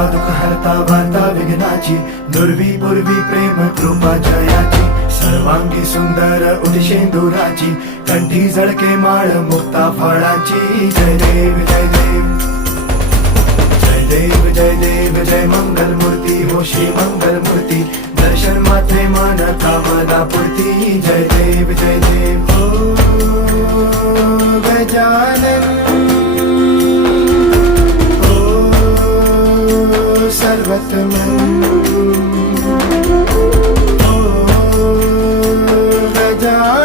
हरता दुःख हरता वार्ता विघ्नाची, दुर्वी पूर्वी प्रेम कृपा जयाची, सर्वांगी सुंदर उदिशेंदुराची, कंठी झळके माळ मुक्ता फळाची. जय देव जय देव जय देव जय देव जय मंगल मूर्ती हो श्री मंगल मूर्ती, दर्शन मात्रे मान कामना पूर्ती. जय देव जय देव ओ गजानन ओ सर्वतमन ओ गजानन